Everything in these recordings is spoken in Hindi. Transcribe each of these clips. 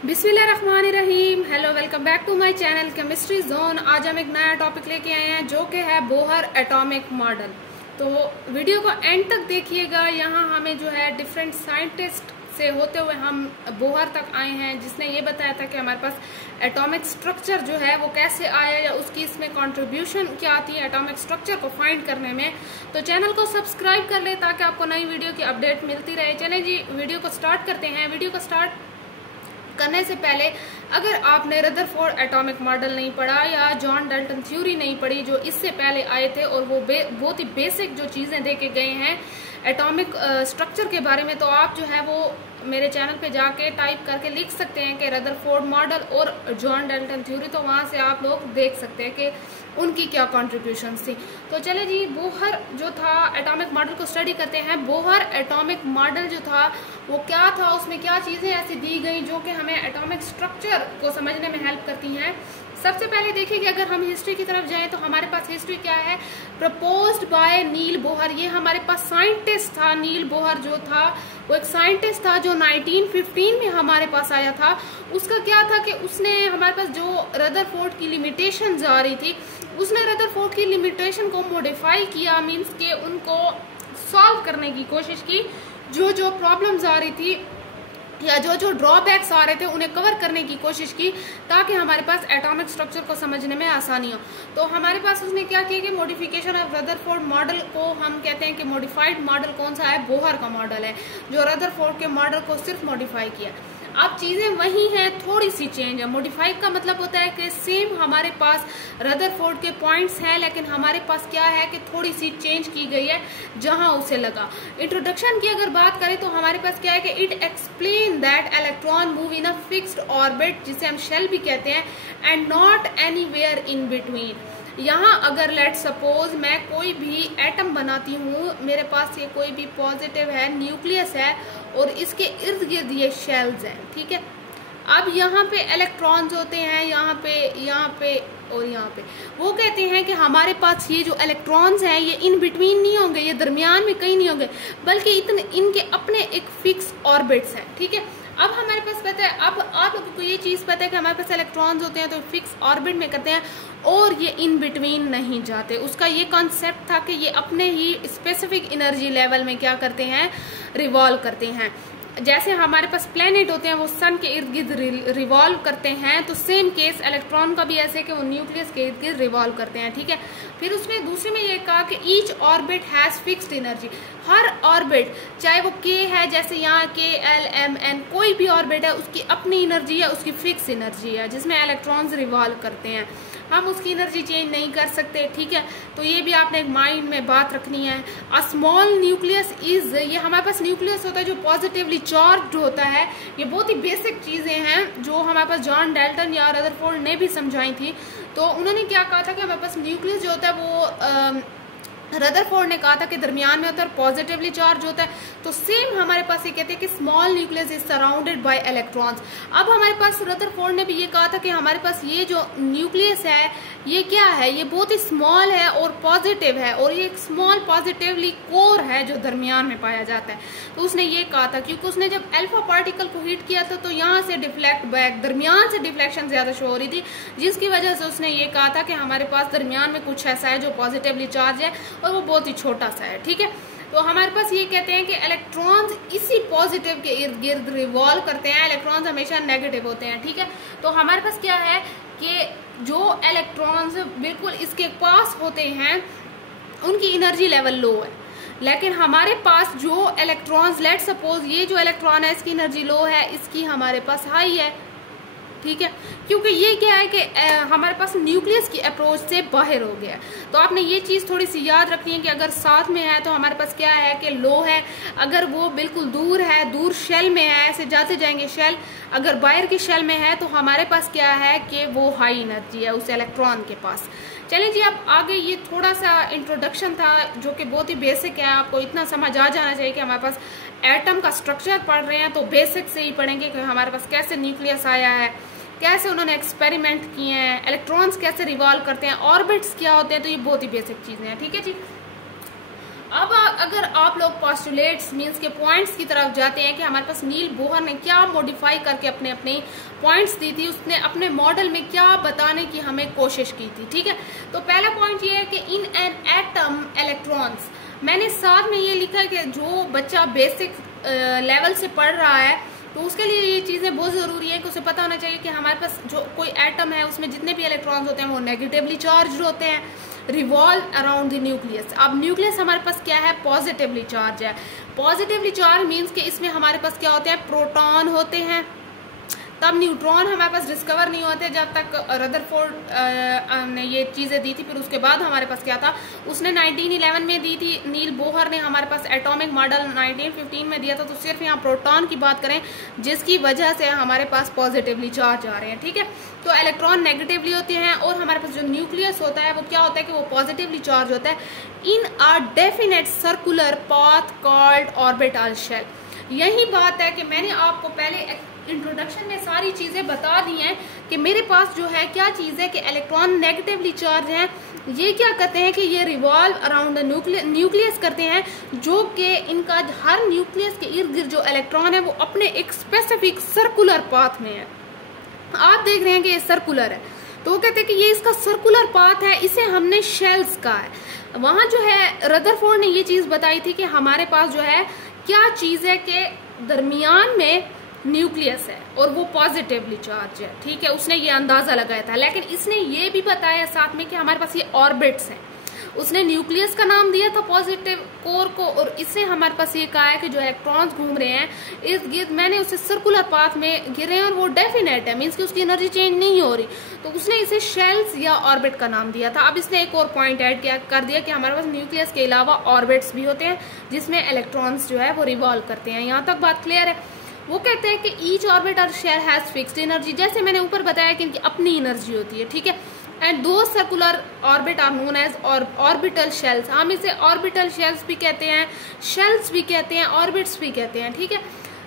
बिस्मिल्लाहिर्रहमानिर्रहीम। Hello, welcome back to my channel chemistry zone. आज हम एक नया टॉपिक लेके आए हैं जो कि है बोहर एटॉमिक मॉडल। तो वीडियो को एंड तक देखिएगा। यहाँ हमें जो है डिफरेंट साइंटिस्ट से होते हुए हम बोहर तक आए हैं, जिसने ये बताया था कि हमारे पास एटॉमिक स्ट्रक्चर जो है वो कैसे आया या उसकी इसमें कंट्रीब्यूशन क्या आती है एटॉमिक स्ट्रक्चर को फाइंड करने में। तो चैनल को सब्सक्राइब कर ले ताकि आपको नई वीडियो की अपडेट मिलती रहे। चलें जी, वीडियो को स्टार्ट करते हैं। वीडियो को स्टार्ट करने से पहले अगर आपने रदरफोर्ड एटॉमिक मॉडल नहीं पढ़ा या जॉन डाल्टन थ्योरी नहीं पढ़ी जो इससे पहले आए थे और वो बहुत ही बेसिक जो चीजें दे के गए हैं एटॉमिक स्ट्रक्चर के बारे में, तो आप जो है वो मेरे चैनल पे जाके टाइप करके लिख सकते हैं कि रदरफोर्ड मॉडल और जॉन डाल्टन थ्योरी, तो वहां से आप लोग देख सकते हैं कि उनकी क्या कॉन्ट्रीब्यूशंस थी। तो चले जी, बोहर जो था एटॉमिक मॉडल को स्टडी करते हैं। बोहर एटॉमिक मॉडल जो था वो क्या था, उसमें क्या चीजें ऐसी दी गई जो कि हमें एटॉमिक स्ट्रक्चर को समझने में हेल्प करती हैं। सबसे पहले देखिए कि अगर हम हिस्ट्री की तरफ जाएं तो हमारे पास हिस्ट्री क्या है, प्रपोज्ड बाय नील बोहर। ये हमारे पास साइंटिस्ट था। नील बोहर जो था वो एक साइंटिस्ट था जो 1915 में हमारे पास आया था। उसका क्या था कि उसने हमारे पास जो रदरफोर्ड की लिमिटेशन आ रही थी, उसने रदरफोर्ड की लिमिटेशन को मॉडिफाई किया, मीन्स के उनको सॉल्व करने की कोशिश की। जो जो प्रॉब्लम्स आ रही थी या जो जो ड्रॉबैक्स आ रहे थे उन्हें कवर करने की कोशिश की ताकि हमारे पास एटॉमिक स्ट्रक्चर को समझने में आसानी हो। तो हमारे पास उसने क्या किया कि मॉडिफिकेशन ऑफ रदरफोर्ड मॉडल को हम कहते हैं कि मॉडिफाइड मॉडल कौन सा है, बोहर का मॉडल है जो रदरफोर्ड के मॉडल को सिर्फ मॉडिफाई किया। अब चीजें वही हैं, थोड़ी सी चेंज है। मॉडिफाई का मतलब होता है कि सेम हमारे पास रदरफोर्ड के पॉइंट्स हैं लेकिन हमारे पास क्या है कि थोड़ी सी चेंज की गई है जहां उसे लगा। इंट्रोडक्शन की अगर बात करें तो हमारे पास क्या है कि it explain that electron move in a fixed orbit, जिसे हम शेल भी कहते हैं, and not anywhere in between. यहाँ अगर लेट सपोज मैं कोई भी एटम बनाती हूँ, मेरे पास ये कोई भी पॉजिटिव है, न्यूक्लियस है और इसके इर्द गिर्द ये शेल्स हैं, ठीक है। अब यहाँ पे इलेक्ट्रॉन्स होते हैं, यहाँ पे और यहाँ पे। वो कहते हैं कि हमारे पास ये जो इलेक्ट्रॉन्स हैं ये इन बिटवीन नहीं होंगे, ये दरमियान में कहीं नहीं होंगे, बल्कि इनके अपने एक फिक्स ऑर्बिट्स हैं, ठीक है। अब हमारे पास पता है, अब आप लोगों को ये चीज पता है कि हमारे पास इलेक्ट्रॉन्स होते हैं तो फिक्स ऑर्बिट में करते हैं और ये इन बिटवीन नहीं जाते। उसका ये कॉन्सेप्ट था कि ये अपने ही स्पेसिफिक एनर्जी लेवल में क्या करते हैं, रिवॉल्व करते हैं। जैसे हमारे पास प्लेनेट होते हैं वो सन के इर्द गिर्द रिवॉल्व करते हैं, तो सेम केस इलेक्ट्रॉन का भी ऐसे कि वो न्यूक्लियस के इर्द गिर्द रिवॉल्व करते हैं, ठीक है। फिर उसने दूसरे में ये कहा कि each orbit has fixed energy. Her orbit, चाहे वो के है, जैसे यहाँ के एल एम एन, कोई भी ऑर्बिट है उसकी अपनी एनर्जी है, उसकी फिक्स एनर्जी है जिसमें इलेक्ट्रॉन्स रिवॉल्व करते हैं। हम उसकी एनर्जी चेंज नहीं कर सकते, ठीक है। तो ये भी आपने एक माइंड में बात रखनी है। अ स्मॉल न्यूक्लियस इज, ये हमारे पास न्यूक्लियस होता है जो पॉजिटिवली चार्ज्ड होता है। ये बहुत ही बेसिक चीजें हैं जो हमारे पास जॉन डाल्टन या रदरफोर्ड ने भी समझाई थी। तो उन्होंने क्या कहा था कि हमारे पास न्यूक्लियस जो होता है वो रदरफोर्ड ने कहा था कि दरमियान में होता है और पॉजिटिवली चार्ज होता है। तो सेम हमारे पास ये कहते हैं कि small nucleus is surrounded by electrons. अब हमारे पास रदरफोर्ड ने भी ये कहा था कि हमारे पास ये जो न्यूक्लियस है ये क्या है, ये बहुत ही स्मॉल है और पॉजिटिव है, और ये एक स्मॉल पॉजिटिवली कोर है जो दरमियान में पाया जाता है। तो उसने ये कहा था क्योंकि उसने जब अल्फा पार्टिकल को हीट किया था तो यहाँ से डिफ्लेक्ट बैक, दरमियान से डिफ्लेक्शन ज्यादा शो हो रही थी, जिसकी वजह से उसने ये कहा था कि हमारे पास दरमियान में कुछ ऐसा है जो पॉजिटिवली चार्ज है और वो बहुत ही छोटा सा है, ठीक है। तो हमारे पास ये कहते हैं कि इलेक्ट्रॉन्स इसी पॉजिटिव के इर्द गिर्द रिवॉल्व करते हैं। इलेक्ट्रॉन्स हमेशा नेगेटिव होते हैं, ठीक है। तो हमारे पास क्या है कि जो इलेक्ट्रॉन्स बिल्कुल इसके पास होते हैं उनकी एनर्जी लेवल लो है, लेकिन हमारे पास जो इलेक्ट्रॉन्स, लेट सपोज ये जो इलेक्ट्रॉन है इसकी एनर्जी लो है, इसकी हमारे पास हाई है, ठीक है। क्योंकि ये क्या है कि हमारे पास न्यूक्लियस की अप्रोच से बाहर हो गया। तो आपने ये चीज थोड़ी सी याद रखनी है कि अगर साथ में है तो हमारे पास क्या है कि लो है, अगर वो बिल्कुल दूर है, दूर शेल में है, ऐसे जाते जाएंगे शेल, अगर बाहर की शेल में है तो हमारे पास क्या है कि वो हाई एनर्जी है उस इलेक्ट्रॉन के पास। चलिए जी, अब आगे ये थोड़ा सा इंट्रोडक्शन था जो कि बहुत ही बेसिक है। आपको इतना समझ आ जाना चाहिए कि हमारे पास एटम का स्ट्रक्चर पढ़ रहे हैं तो बेसिक से ही पढ़ेंगे कि हमारे पास कैसे न्यूक्लियस आया है, कैसे उन्होंने एक्सपेरिमेंट किए हैं, इलेक्ट्रॉन्स कैसे रिवॉल्व करते हैं, ऑर्बिट्स क्या होते हैं। तो ये बहुत ही बेसिक चीजें हैं, ठीक है जी। अब अगर आप लोग पोस्टुलेट्स मींस के पॉइंट्स की तरफ जाते हैं कि हमारे पास नील बोहर ने क्या मॉडिफाई करके अपने अपने पॉइंट्स दी थी, उसने अपने मॉडल में क्या बताने की हमें कोशिश की थी। ठीक है, तो पहला पॉइंट ये है कि इन एन एटम इलेक्ट्रॉन्स, मैंने साथ में ये लिखा है कि जो बच्चा बेसिक लेवल से पढ़ रहा है तो उसके लिए ये चीजें बहुत जरूरी है कि उसे पता होना चाहिए कि हमारे पास जो कोई एटम है उसमें जितने भी इलेक्ट्रॉन्स होते हैं वो नेगेटिवली चार्ज होते हैं, रिवॉल्व अराउंड द न्यूक्लियस। अब न्यूक्लियस हमारे पास क्या है, पॉजिटिवली चार्ज है। पॉजिटिवली चार्ज मीन्स कि इसमें हमारे पास क्या होते हैं, प्रोटॉन होते हैं। तब न्यूट्रॉन हमारे पास डिस्कवर नहीं होते जब तक रदरफोर्ड ने ये चीजें दी थी। फिर उसके बाद हमारे पास क्या था, उसने 1911 में दी थी। नील बोहर ने हमारे पास एटॉमिक मॉडल 1915 में दिया था। तो सिर्फ यहाँ प्रोटॉन की बात करें जिसकी वजह से हमारे पास पॉजिटिवली चार्ज आ रहे हैं। ठीक है, तो इलेक्ट्रॉन नेगेटिवली होते हैं और हमारे पास जो न्यूक्लियस होता है वो क्या होता है कि वो पॉजिटिवली चार्ज होता है in a definite circular path called orbital shell. यही बात है कि मैंने आपको पहले इंट्रोडक्शन में सारी चीजें बता दी हैं कि मेरे पास जो है क्या चीज है कि इलेक्ट्रॉन नेगेटिवली चार्ज हैं। ये क्या करते हैं कि ये रिवॉल्व अराउंड द न्यूक्लियस करते हैं, जो कि इनका हर न्यूक्लियस के इर्द गिर्द जो इलेक्ट्रॉन है वो अपने एक स्पेसिफिक सर्कुलर पाथ में है। आप देख रहे हैं कि ये सर्कुलर है, तो वो कहते हैं कि ये इसका सर्कुलर पाथ है, इसे हमने शेल्स कहा है। वहां जो है रदरफोर्ड ने ये चीज बताई थी कि हमारे पास जो है क्या चीज है कि दरमियान में न्यूक्लियस है और वो पॉजिटिवली चार्ज है। ठीक है, उसने ये अंदाजा लगाया था, लेकिन इसने ये भी बताया साथ में कि हमारे पास ये ऑर्बिट्स हैं। उसने न्यूक्लियस का नाम दिया था पॉजिटिव कोर को, और इससे हमारे पास ये कहा है कि जो इलेक्ट्रॉन्स घूम रहे हैं इस गिर्द, मैंने उसे सर्कुलर पाथ में गिरे हैं और वो डेफिनेट है, मीन्स कि उसकी एनर्जी चेंज नहीं हो रही, तो उसने इसे शेल्स या ऑर्बिट का नाम दिया था। अब इसने एक और पॉइंट ऐड कर दिया कि हमारे पास न्यूक्लियस के अलावा ऑर्बिट्स भी होते हैं जिसमें इलेक्ट्रॉन्स जो है वो रिवॉल्व करते हैं। यहाँ तक बात क्लियर है। वो कहते हैं कि ईच ऑर्बिट और शेल हैज फिक्स्ड एनर्जी, जैसे मैंने ऊपर बताया कि इनकी अपनी एनर्जी होती है। ठीक है, एंड दो circular orbit are known as orbital shells. हम इसे ऑर्बिटल शेल्स भी कहते हैं, शेल्स भी कहते हैं, ऑर्बिट्स भी कहते हैं। ठीक है,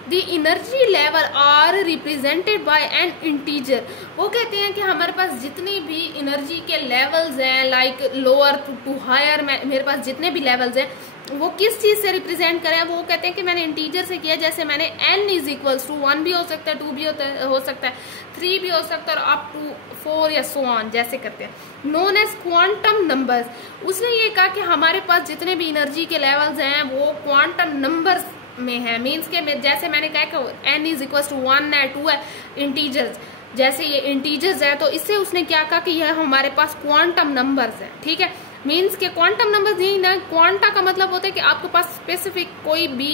the energy level are represented by an integer. वो कहते हैं कि हमारे पास जितनी भी एनर्जी के लेवल्स हैं, लाइक लोअर टू हायर, मेरे पास जितने भी लेवल्स हैं वो किस चीज से रिप्रेजेंट करें, वो कहते हैं कि मैंने इंटीजर से किया। जैसे मैंने n इज इक्वल्स टू 1 भी हो सकता है, 2 भी हो सकता है, 3 भी हो सकता है, और अप टू 4 या सो ऑन जैसे करते हैं, नोन एज क्वांटम नंबर्स। उसने ये कहा कि हमारे पास जितने भी एनर्जी के लेवल्स हैं वो क्वांटम नंबर्स में है, मीन्स के जैसे मैंने कहा कि n इज इक्वल्स टू 1 है, 2 है, इंटीजर्स, जैसे ये इंटीजर्स है, तो इससे उसने क्या कहा कि यह हमारे पास क्वांटम नंबर्स है। ठीक है, मीन्स के क्वांटम नंबर्स यही ना, क्वांटा का मतलब होता है कि आपके पास स्पेसिफिक कोई भी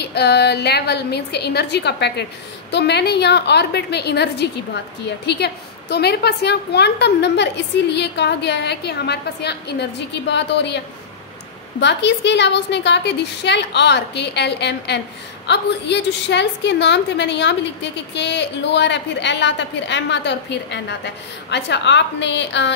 लेवल, मीन्स के एनर्जी का पैकेट। तो मैंने यहाँ ऑर्बिट में एनर्जी की बात की है। ठीक है, तो मेरे पास यहाँ क्वांटम नंबर इसीलिए कहा गया है कि हमारे पास यहाँ एनर्जी की बात हो रही है। बाकी इसके अलावा उसने कहा कि दी शेल आर KLMN। अब ये जो शेल्स के नाम थे मैंने यहाँ भी लिख दिया कि K लोअर है, फिर L आता है, फिर M आता है और फिर N आता है। अच्छा, आपने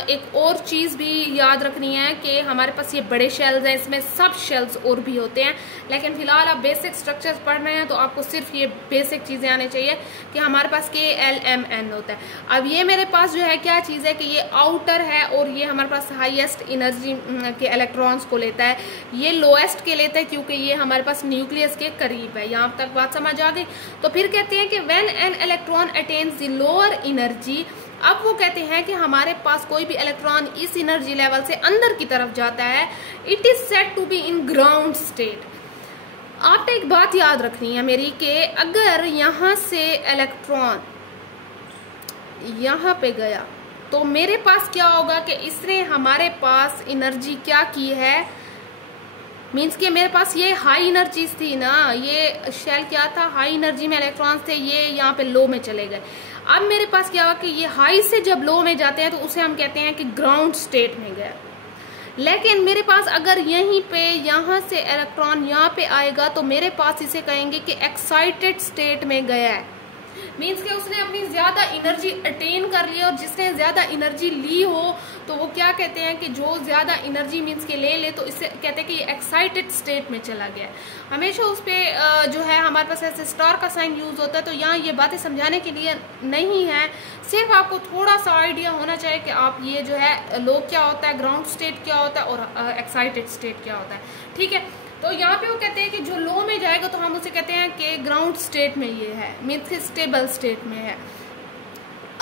एक और चीज भी याद रखनी है कि हमारे पास ये बड़े शेल्स हैं, इसमें सब शेल्स और भी होते हैं, लेकिन फिलहाल आप बेसिक स्ट्रक्चर्स पढ़ रहे हैं तो आपको सिर्फ ये बेसिक चीजें आनी चाहिए कि हमारे पास KLMN होता है। अब ये मेरे पास जो है क्या चीज है कि ये आउटर है और ये हमारे पास हाईएस्ट एनर्जी के इलेक्ट्रॉन्स को लेता है, ये लोएस्ट के लेता है क्योंकि ये हमारे पास न्यूक्लियस के करीब है। यहाँ तक बात समझ आ गई। तो फिर कहते हैं कि when an electron attains the lower energy, अब वो कहते हैं कि हमारे पास कोई भी इलेक्ट्रॉन इस एनर्जी लेवल से अंदर की तरफ जाता है, it is said to be in ground state. आपने एक बात याद रखनी है मेरी कि अगर यहां से इलेक्ट्रॉन यहां पे गया तो मेरे पास क्या होगा कि इसने हमारे पास एनर्जी क्या की है, मीन्स कि मेरे पास ये हाई एनर्जी थी ना, ये शेल क्या था, हाई एनर्जी में इलेक्ट्रॉन्स थे, ये यहाँ पे लो में चले गए। अब मेरे पास क्या हुआ कि ये हाई से जब लो में जाते हैं तो उसे हम कहते हैं कि ग्राउंड स्टेट में गया। लेकिन मेरे पास अगर यहीं पे यहाँ से इलेक्ट्रॉन यहाँ पे आएगा तो मेरे पास इसे कहेंगे कि एक्साइटेड स्टेट में गया है, मीन्स कि उसने अपनी ज्यादा एनर्जी अटेन कर ली, और जिसने ज्यादा एनर्जी ली हो तो वो क्या कहते हैं कि जो ज्यादा एनर्जी मीन्स के ले तो इससे कहते हैं कि ये एक्साइटेड स्टेट में चला गया। हमेशा उस पर जो है हमारे पास ऐसे स्टार का साइन यूज होता है, तो यहाँ ये बातें समझाने के लिए नहीं है, सिर्फ आपको थोड़ा सा आइडिया होना चाहिए कि आप ये जो है लो क्या होता है, ग्राउंड स्टेट क्या होता है और एक्साइटेड स्टेट क्या होता है। ठीक है, तो यहाँ पे वो कहते हैं कि जो लो में जाएगा तो हम उसे कहते हैं कि ग्राउंड स्टेट में ये है, मीन्स स्टेबल स्टेट में है।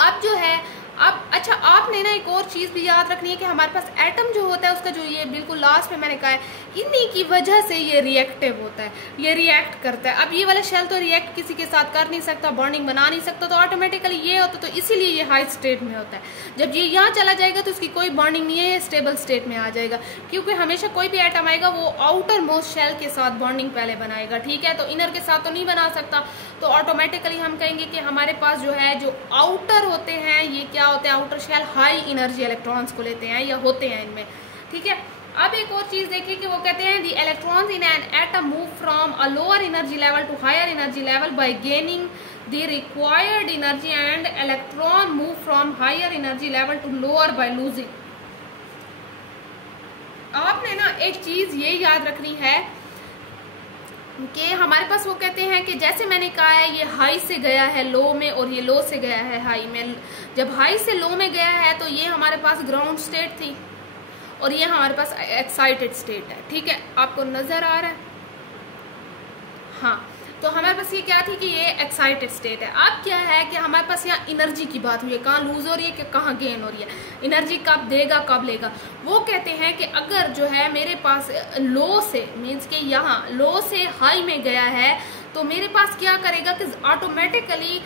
अब जो है अब अच्छा, आपने ना एक और चीज़ भी याद रखनी है कि हमारे पास एटम जो होता है उसका जो ये बिल्कुल लास्ट में मैंने कहा है, इन्हीं की वजह से ये रिएक्टिव होता है, ये रिएक्ट करता है। अब ये वाला शेल तो रिएक्ट किसी के साथ कर नहीं सकता, बॉन्डिंग बना नहीं सकता, तो ऑटोमेटिकली ये होता, तो इसीलिए ये हाई स्टेट में होता है। जब ये यहाँ चला जाएगा तो इसकी कोई बॉन्डिंग नहीं है, ये स्टेबल स्टेट में आ जाएगा, क्योंकि हमेशा कोई भी एटम आएगा वो आउटर मोस्ट शेल के साथ बॉन्डिंग पहले बनाएगा, ठीक है, तो इनर के साथ तो नहीं बना सकता। तो ऑटोमेटिकली हम कहेंगे कि हमारे पास जो है जो आउटर होते हैं ये क्या होते हैं, outer shell high energy electrons को लेते हैं या होते हैं इनमें, ठीक है। अब एक और चीज देखिए कि वो कहते हैं the electrons in an atom move from a lower energy level to higher energy level by gaining the required energy and electron move from higher energy level to lower by losing. आपने ना एक चीज ये याद रखनी है कि हमारे पास वो कहते हैं कि जैसे मैंने कहा है ये हाई से गया है लो में और ये लो से गया है हाई में। जब हाई से लो में गया है तो ये हमारे पास ग्राउंड स्टेट थी और ये हमारे पास एक्साइटेड स्टेट है, ठीक है, आपको नजर आ रहा है? हाँ, तो हमारे पास ये क्या थी कि ये एक्साइटेड स्टेट है। अब क्या है कि हमारे पास यहाँ एनर्जी की बात हुई है, कहाँ लूज हो रही है कि कहाँ गेन हो रही है, एनर्जी कब देगा कब लेगा। वो कहते हैं कि अगर जो है मेरे पास लो से मीन्स के यहाँ लो से हाई में गया है तो मेरे पास क्या करेगा कि ऑटोमेटिकली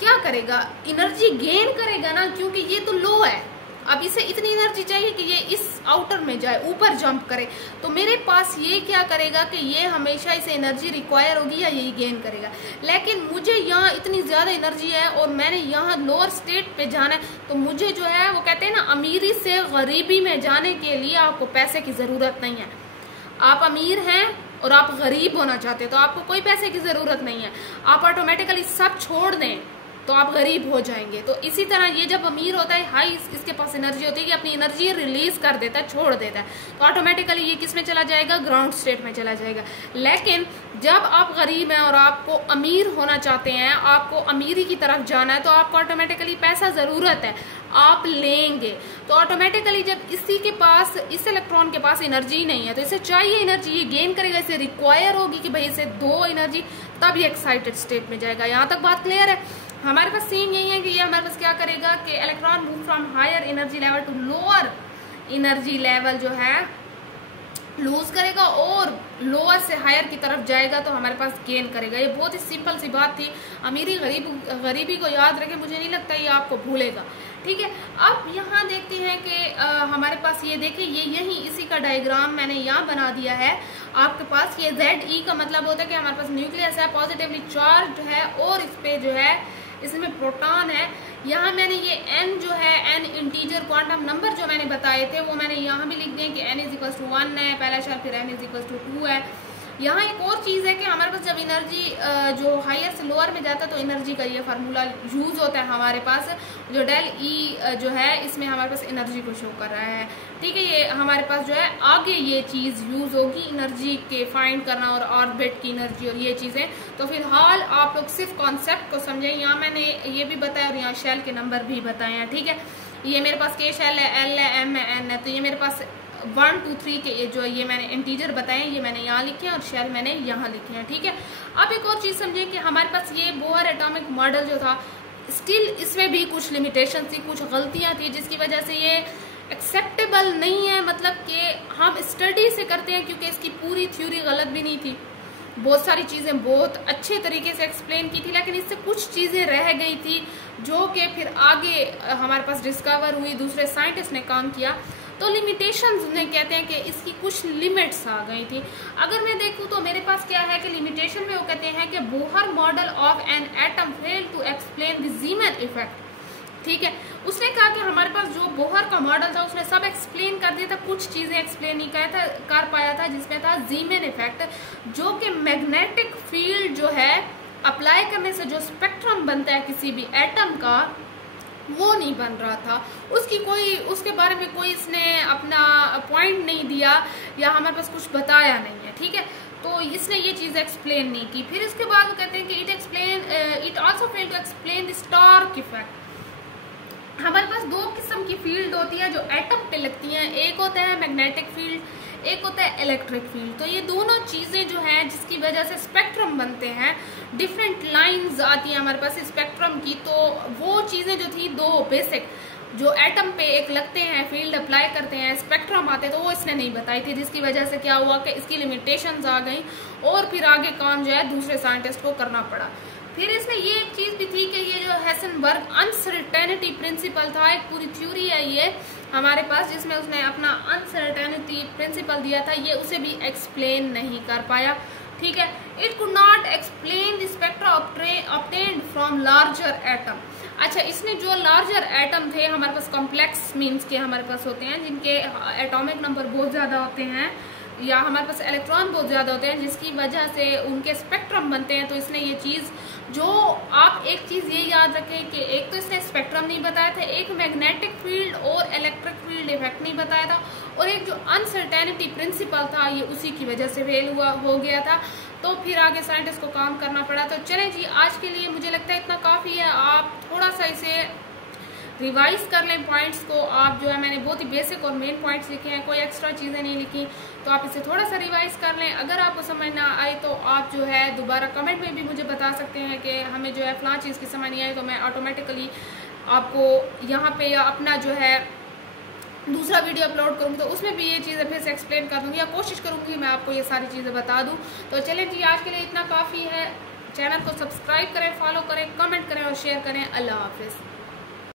क्या करेगा, एनर्जी गेन करेगा ना, क्योंकि ये तो लो है। अब इसे इतनी एनर्जी चाहिए कि ये इस आउटर में जाए, ऊपर जंप करे, तो मेरे पास ये क्या करेगा कि ये हमेशा इसे एनर्जी रिक्वायर होगी या यही गेन करेगा। लेकिन मुझे यहाँ इतनी ज्यादा एनर्जी है और मैंने यहाँ लोअर स्टेट पे जाना है, तो मुझे जो है वो कहते हैं ना अमीरी से गरीबी में जाने के लिए आपको पैसे की जरूरत नहीं है। आप अमीर हैं और आप गरीब होना चाहते हैं तो आपको कोई पैसे की जरूरत नहीं है, आप ऑटोमेटिकली सब छोड़ दें तो आप गरीब हो जाएंगे। तो इसी तरह ये जब अमीर होता है हाई, इसके पास एनर्जी होती है कि अपनी एनर्जी रिलीज कर देता है, छोड़ देता है, तो ऑटोमेटिकली ये किस में चला जाएगा, ग्राउंड स्टेट में चला जाएगा। लेकिन जब आप गरीब हैं और आपको अमीर होना चाहते हैं, आपको अमीरी की तरफ जाना है, तो आपको ऑटोमेटिकली पैसा जरूरत है, आप लेंगे। तो ऑटोमेटिकली जब इसी के पास, इस इलेक्ट्रॉन के पास एनर्जी नहीं है तो इसे चाहिए एनर्जी, ये गेन करेगा, इसे रिक्वायर होगी कि भाई इसे दो एनर्जी, तब ये एक्साइटेड स्टेट में जाएगा। यहाँ तक बात क्लियर है? हमारे पास सेम यही है कि ये हमारे पास क्या करेगा कि electron move from higher energy level to lower energy level जो है लूज करेगा और लोअर से हायर की तरफ जाएगा तो हमारे पास गेन करेगा। ये बहुत ही सिंपल सी बात थी। अमीरी गरीबी को याद रखें, मुझे नहीं लगता ये आपको भूलेगा, ठीक है। अब यहाँ देखते हैं कि हमारे पास ये देखें, ये यही इसी का डायग्राम मैंने यहाँ बना दिया है आपके पास। ये ZE का मतलब होता है कि हमारे पास न्यूक्लियस है, पॉजिटिवली चार्ज है और इस पे जो है इसमें प्रोटॉन है। यहाँ मैंने ये n जो है, n इंटीजर क्वांटम नंबर जो मैंने बताए थे वो मैंने यहाँ भी लिख दिए कि n = 1 है पहला शर्त, फिर n = 2 है। यहाँ एक और चीज़ है कि हमारे पास जब एनर्जी जो हायर से लोअर में जाता है तो एनर्जी का ये फार्मूला यूज होता है हमारे पास, जो डेल E जो है इसमें हमारे पास एनर्जी को शो कर रहा है, ठीक है। ये हमारे पास जो है आगे ये चीज़ यूज होगी, एनर्जी के फाइंड करना और ऑर्बिट की एनर्जी और ये चीज़ें। तो फिलहाल आप लोग सिर्फ कॉन्सेप्ट को समझें। यहाँ मैंने ये भी बताया और यहाँ शेल के नंबर भी बताए हैं, ठीक है। ये मेरे पास K शेल है, L है, M है, N है, तो ये मेरे पास 1 2 3 के जो ये मैंने इंटीजर बताए ये मैंने यहाँ लिखे हैं और शेल मैंने यहाँ लिखे हैं, ठीक है। अब एक और चीज़ समझें कि हमारे पास ये बोहर एटॉमिक मॉडल जो था, स्टिल इसमें भी कुछ लिमिटेशन थी, कुछ गलतियाँ थी जिसकी वजह से ये एक्सेप्टेबल नहीं है। मतलब कि हम स्टडी से करते हैं क्योंकि इसकी पूरी थ्योरी गलत भी नहीं थी, बहुत सारी चीज़ें बहुत अच्छे तरीके से एक्सप्लेन की थी, लेकिन इससे कुछ चीज़ें रह गई थी जो कि फिर आगे हमारे पास डिस्कवर हुई, दूसरे साइंटिस्ट ने काम किया, तो लिमिटेशंस उन्हें कहते हैं कि इसकी कुछ लिमिट्स आ गई थी। अगर मैं देखूं तो मेरे पास क्या है कि लिमिटेशन में वो कहते हैं कि Bohr model of an atom fail to explain the Zeeman effect, ठीक है। उसने कहा कि हमारे पास जो बोहर का मॉडल था उसने सब एक्सप्लेन कर दिया था, कुछ चीज़ें एक्सप्लेन नहीं कर पाया था, जिसमें था ज़ीमन इफेक्ट, जो कि मैग्नेटिक फील्ड जो है अप्लाई करने से जो स्पेक्ट्रम बनता है किसी भी एटम का वो नहीं बन रहा था। उसके बारे में कोई इसने अपना पॉइंट नहीं दिया या हमारे पास कुछ बताया नहीं है, ठीक है। तो इसने ये चीज़ एक्सप्लेन नहीं की। फिर इसके बाद वो कहते हैं कि it also fail to explain the Stark effect. हमारे पास दो किस्म की फील्ड होती है जो एटम पे लगती हैं, एक होता है मैग्नेटिक फील्ड, एक होता है इलेक्ट्रिक फील्ड। तो ये दोनों चीजें जो हैं जिसकी वजह से स्पेक्ट्रम बनते हैं, डिफरेंट लाइंस आती है हमारे पास स्पेक्ट्रम की। तो वो चीजें जो थी दो बेसिक जो एटम पे एक लगते हैं, फील्ड अप्लाई करते हैं, स्पेक्ट्रम आते हैं, तो वो इसने नहीं बताई थी, जिसकी वजह से क्या हुआ कि इसकी लिमिटेशंस आ गई और फिर आगे काम जो है दूसरे साइंटिस्ट को करना पड़ा। फिर इसमें ये एक चीज भी थी कि ये जो हेसेनबर्ग अनसर्टेनिटी प्रिंसिपल था, एक पूरी थ्योरी है ये हमारे पास जिसमें उसने अपना अनसर्टेनिटी प्रिंसिपल दिया था, ये उसे भी एक्सप्लेन नहीं कर पाया। ठीक है, it could not explain the spectra obtained from larger atom. अच्छा, इसने जो लार्जर एटम थे हमारे पास कॉम्प्लेक्स मीन्स के हमारे पास होते हैं जिनके एटॉमिक नंबर बहुत ज्यादा होते हैं या हमारे पास इलेक्ट्रॉन बहुत ज्यादा होते हैं जिसकी वजह से उनके स्पेक्ट्रम बनते हैं। तो इसने ये चीज जो आप एक चीज ये याद रखें कि एक तो इसने स्पेक्ट्रम नहीं बताया था, एक मैग्नेटिक फील्ड और इलेक्ट्रिक फील्ड इफेक्ट नहीं बताया था, और एक जो अनसर्टेनिटी प्रिंसिपल था ये उसी की वजह से फेल हो गया था। तो फिर आगे साइंटिस्ट को काम करना पड़ा। तो चलें जी, आज के लिए मुझे लगता है इतना काफी है। आप थोड़ा सा इसे रिवाइज कर लें पॉइंट्स को। आप जो है मैंने बहुत ही बेसिक और मेन पॉइंट्स लिखे हैं, कोई एक्स्ट्रा चीज़ें नहीं लिखी, तो आप इसे थोड़ा सा रिवाइज कर लें। अगर आपको समझ ना आए तो आप जो है दोबारा कमेंट में भी मुझे बता सकते हैं कि हमें जो है फलां चीज़ की समझ नहीं आई, तो मैं ऑटोमेटिकली आपको यहाँ पे या अपना जो है दूसरा वीडियो अपलोड करूँगी तो उसमें भी ये चीज़ें फिर से एक्सप्लेन कर दूँगी या कोशिश करूँगी मैं आपको ये सारी चीज़ें बता दूँ। तो चलें जी, आज के लिए इतना काफ़ी है। चैनल को सब्सक्राइब करें, फॉलो करें, कमेंट करें और शेयर करें। अल्लाह हाफिज़।